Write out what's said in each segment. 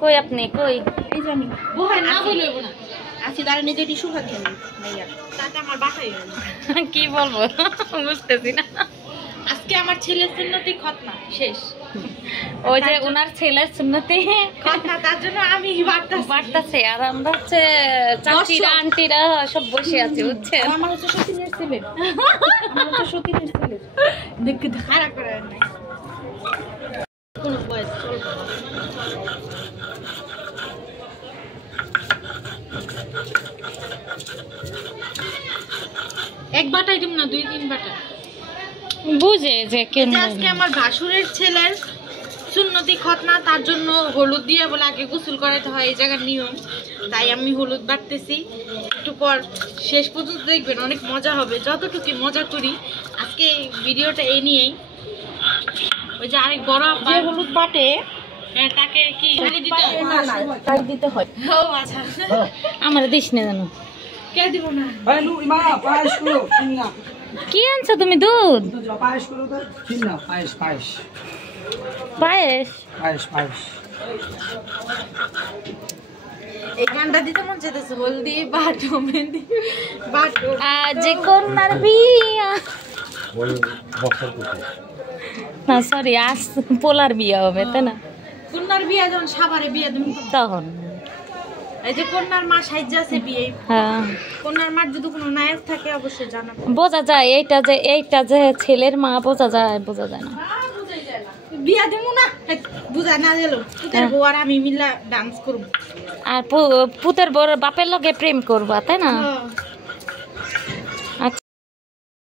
কই আপনি কই এই জানি বহাই না বলব না আছি দাঁড়া নিজে টিস্যু খাচ্ছি ভাইয়া তাতে আমার বাসায় কি বলবো বুঝতেছি না আজকে আমার ছেলের সুন্নতি খতনা শেষ ওই যে ওনার ছেলের সুন্নতি খতনা তার জন্য আমি বাড়তাছে আর আমরা হচ্ছে চাচিরা আন্টিরা সব বসে আছি বুঝছেন আমার হচ্ছে সতীনের ছেলে আমার হচ্ছে সতীনের ছেলে দেখতে খারাপ করে নাই কোন বয়স চলবে এক বাটাই দিম না 2-3 বাটা বুঝে যে কেন আজকে আমার ভাসুরের ছেলের সুন্নতি খতনা তার জন্য হলুদ দিয়ে বলে আগে গোসল করাতে হয় এই জায়গার নিয়ম তাই আমি হলুদ বাটতেছি একটু পর শেষ পর্যন্ত দেখবেন অনেক মজা হবে যতটুকু মজা করি আজকে ভিডিওটা এই নিয়েই ওই যে আরেক বড় আপা হলুদ বাটে তাকে কি তাই দিতে হয় ও আচ্ছা আমার দিস না জানো কে দিব না ভাই লু ইমা পায়েস করো কিনা কি আনছো তুমি দুধ পায়েস করো তো কিনা পায়েস পায়েস পায়েস পায়েস পায়েস এই গানটা দিতে মন চাইতেছে হলদি বাটো মেহেন্দি বাটো আজ কন্যার বিয়া না সরি আজ পোলার বিয়া হবে তাই না কন্যার বিয়া যখন সাভারে বিয়া তুমি তখন এই যে কন্যার মা সাইজা আছে বিয়ে হ্যাঁ কন্যার মার যদি কোনো নায়ক থাকে অবশ্যই জানাবো বোঝা যায় এইটা যে ছেলের মা বোঝা যায় না বিয়া দেবো না বুঝা না গেল পুতের বউ আর আমি মিলা ডান্স করবো আর পুতের বড় বাপের লগে প্রেম করবা তাই না আচ্ছা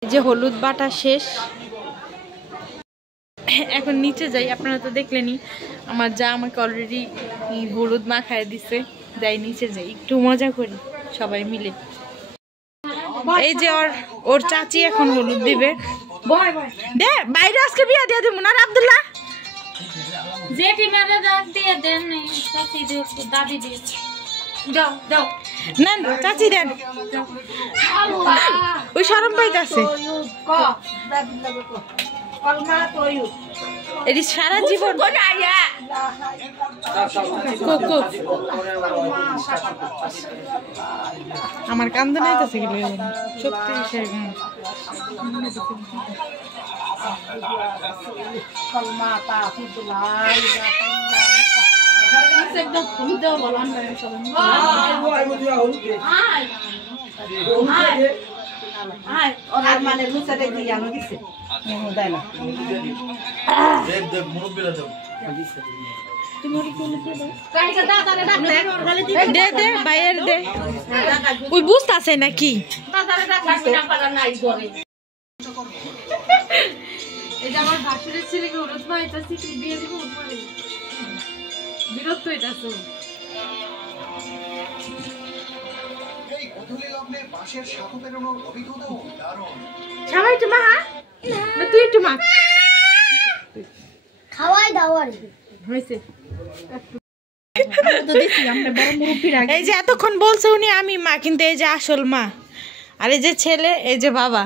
এই যে হলুদ বাটা শেষ এখন নিচে যাই আপনারা তো দেখলেনই আমার যা আমাকে অলরেডি হলুদ মাখায় দিছে যাই নিচে যাই একটু মজা করি সবাই মিলে এই যে ওর চাচি এখন হলুদ দিবে দে বাইরে আজকে বিয়া দিয়ে দেবো না আব্দুল্লাহ জেঠি মেরে ডাক দিয়ে দেন চাচি দিয়ে দাদি দিয়ে দাও দাও না চাচি দেন ওই শরম পাইতাছে এটি সারা জীবন আমার কান্দে নাইতেছে গেলে সত্যি একদম ফুল দেওয়া বলান মানে লুচারে দিয়ে আনো দিছে দেয় না দে দে বাইরের দে ওই বুঝতেছে নাকি এটা আমার ভাসুরের ছেলেকে হলুদ মাইতাছি তুই বিয়ে দিব বিরক্ত হইতাছো সবাই একটু মা না তুই একটু মা খাওয়াই দাও আর হয়েছে এই যে এতক্ষণ বলছে উনি আমি মা কিন্তু এই যে আসল মা আর এই যে ছেলে এই যে বাবা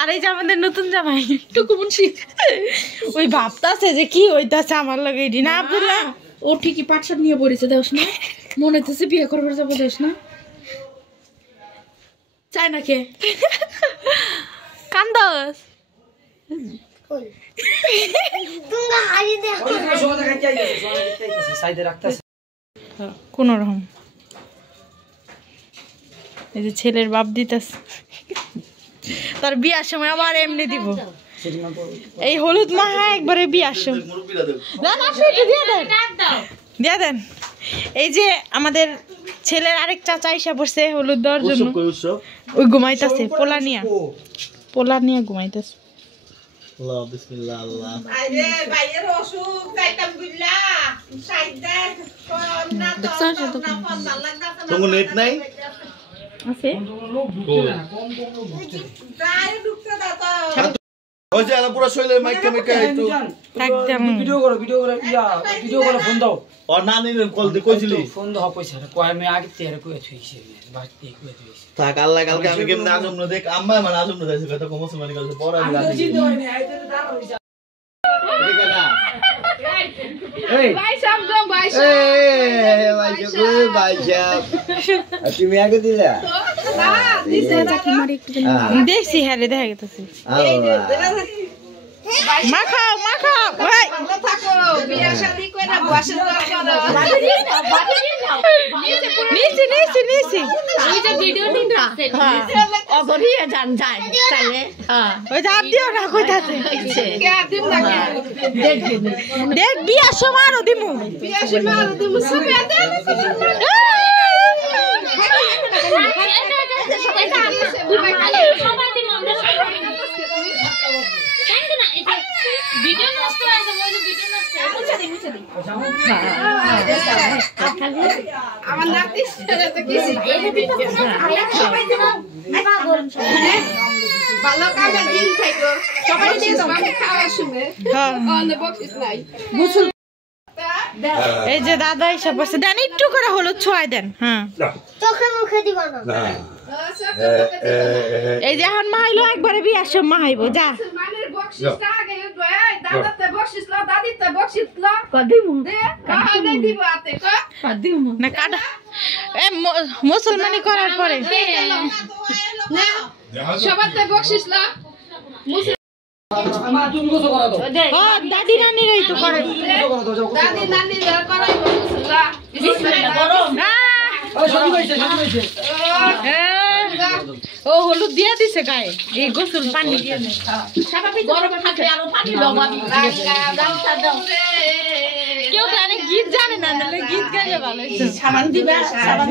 আর এই যে আমাদের নতুন জামাই টুকু মুন্সি ওই ভাবতাছে যে কি হইতাছে আমার লগে এডি না আব্দুল্লাহ ও ঠিকই পাটসাপ নিয়ে পড়েছে দেখ না মনে হইতেছে বিয়ে করবার যাবো দেখ না চাই না কে কান্দস কোন রকম এই যে ছেলের বাপ দিতেছে তার বিয়ার সময় আবার এমনি দিব এই হলুদ মাখা একবারে বিয়ার সময় দিয়া দেন এই যে আমাদের ছেলের আরেক চাচা এসে পড়ছে হলুদ দেওয়ার জন্য ওই ঘুমাইতেছে পোলা নিয়ে ঘুমাইতেছে ওই যে পুরো শৈলের মাইকে মাইকে একটু ভিডিও করো ভিডিও করে ফোন দাও আর না নিলে কল দি কইছিলি ফোন দাও পয়সা কয় আমি আগে তেরে কই থইছি বাড়তে কই থইছি থাক আল্লাহ কালকে আমি কেমনে আজম না দেখ আম্মা মানে আজম না যাইছে কত কমছে মানে কালকে পড়া আমি রাজি তুমি আগে দিলা দেখছি হ্যাঁ রে দেখা গেছে মাখাও মাখাও ভাই নিচে নিচে নিচে ভিডিও নিন ওই হাত দিও না কইতাছে দেখ বিয়ার সময় আরো দিমু এই যে দাদা এসব বসে দেন একটু করে হলুদ ছোঁয়াই দেন হ্যাঁ চোখে মুখে দিব না এই যে এখন মাইলো একবারে বিয়ার সময় মাইবো যা না কাটা মুসলমানি করার পরে দাদি নানিরাই তো করে ও হলুদ দিয়া দিছে গায়ে এই গোসল পানি দিয়ে কেউ জানে গীত জানে না নাহলে গীত গাইলে ভালো সাবান দিবা সাবান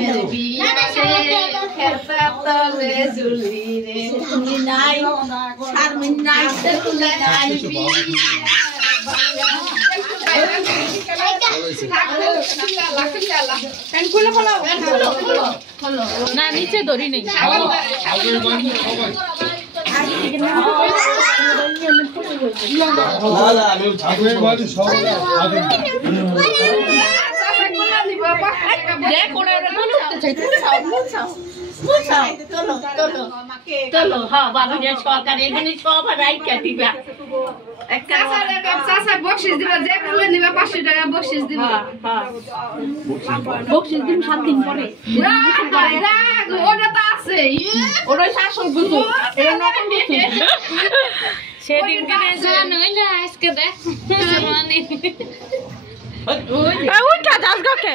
না নিচে ধরি নেই বকশিস দিবা যে বলে নিবা 500 টাকা বকশিস দিবা বকশিস দিন 7 দিন পরে ওটা তো আছে ওটা শাসন বুঝো এটা নকল বুঝো সেদিন দিনে জান হইলা আজকে দেখ মানে ওইটা দাস গকে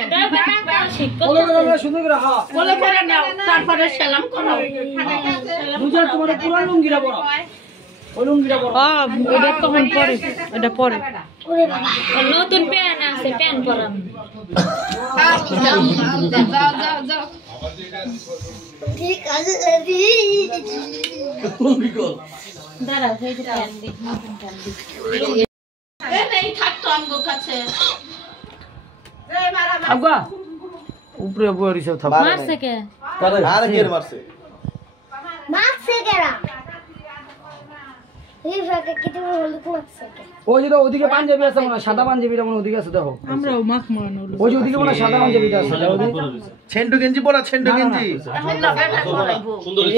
বলে বলে সুন্দর করে হ্যাঁ বলে করে নাও তারপরে সালাম করো বুঝা তোমার পুরো লুঙ্গিটা পরো ওই লুঙ্গিটা পরো এটা তখন পরে এটা পরে নতুন প্যান্ট আছে প্যান্ট পরাম যাও যাও যাও যাও ঠিক আছে দাঁড়াও এই যে প্যান্ট দি নতুন প্যান্ট দি এই থাকতো আমগো কাছে আব্বা উপরে বড়ি সব থাক মারছে কে আর কি মারছে মারছে কেরা এই ফাকে কিতে হলুদ মারছে ওই যে ওদিকে পাঞ্জাবি আছে মনে সাদা পাঞ্জাবিটা মনে ওদিকে আছে দেখো আমরাও মাখ মারানো হলো ওই যে ওদিকে মনে সাদা পাঞ্জাবিটা আছে ছেন্টু গেঞ্জি পরা ছেন্টু গেঞ্জি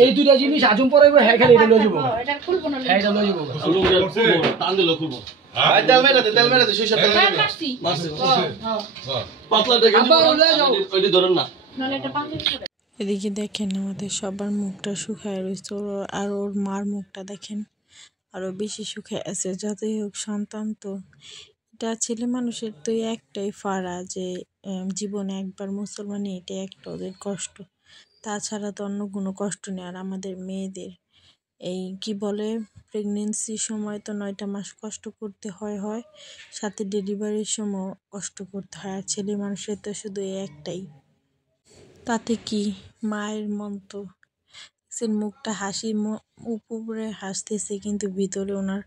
এই দুইটা জিনিস আজম পরাইবো হ্যাঁ খালি এটা লই যাব এটা খুলবো না এটা লই যাব টান দিলো খুলবো ভাই তেল মেরে দে সরিষা তেল মেরে দে মারছে পাতলাটা গেঞ্জি ওইটা ধরেন না এদিকে দেখেন আমাদের সবার মুখটা শুকায় রয়েছে আর ওর মার মুখটা দেখেন আরো বেশি শুকায় আছে যতই হোক সন্তান তো এটা ছেলে মানুষের তো একটাই ফাড়া যে জীবনে একবার মুসলমানি এটা একটা ওদের কষ্ট তাছাড়া তো অন্য কোনো কষ্ট নেই আর আমাদের মেয়েদের এই কি বলে প্রেগনেন্সির সময় তো 9টা মাস কষ্ট করতে হয় সাথে ডেলিভারির সময় কষ্ট করতে হয় আর ছেলে মানুষের তো শুধু একটাই তাতে কি মায়ের মন তো মুখটা হাসি উপরে হাসতেছে কিন্তু ভিতরে ওনার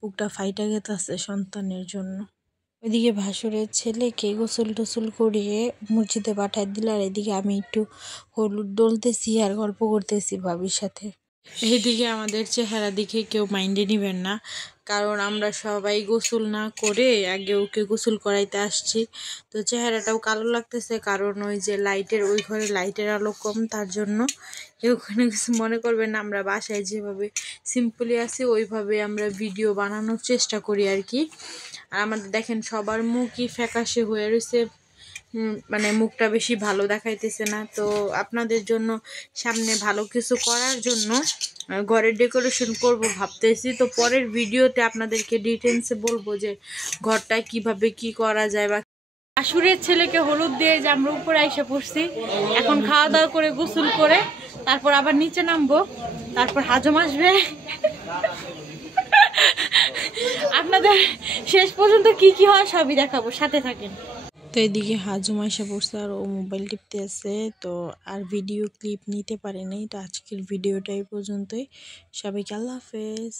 বুকটা ফাইটা গেছে সন্তানের জন্য ওইদিকে ভাসুরের ছেলেকে গোসল টোসল করিয়ে মসজিদে পাঠায় দিল আর এদিকে আমি একটু হলুদ ডলতেছি আর গল্প করতেছি ভাবির সাথে এইদিকে আমাদের চেহারা দেখে কেউ মাইন্ডে নিবেন না কারণ আমরা সবাই গোসল না করে আগে ওকে গোসল করাইতে আসছি। তো চেহারাটাও কালো লাগতেছে, কারণ ওই যে লাইটের, ওই ঘরে লাইটের আলো কম, তার জন্য কেউ ওখানে কিছু মনে করবেন না। আমরা বাসায় যেভাবে সিম্পলি আছি ওইভাবে আমরা ভিডিও বানানোর চেষ্টা করি আর কি। আর আমাদের দেখেন সবার মুখই ফ্যাকাশে হয়ে রয়েছে, মানে মুখটা বেশি ভালো দেখাইতেছে না। তো আপনাদের জন্য সামনে ভালো কিছু করার জন্য ঘরের ডেকোরেশন করব ভাবতেছি। তো পরের ভিডিওতে আপনাদেরকে ডিটেলসে বলবো যে ঘরটা কিভাবে কি করা যায়। বা শাশুড়ির ছেলেকে হলুদ দিয়ে যে আমরা উপরে এসে পড়ছি, এখন খাওয়া দাওয়া করে গোসল করে তারপর আবার নিচে নামবো, তারপর হাজম আসবে। আপনাদের শেষ পর্যন্ত কি কি হয় সবই দেখাবো, সাথে থাকেন। তো এদিকে হাজুম এসে পড়ছে আর ও মোবাইল টিপতে আছে, তো আর ভিডিও ক্লিপ নিতে পারে নাই। তো আজকের ভিডিওটা এই পর্যন্তই, সবাইকে আল্লাহ হাফেজ।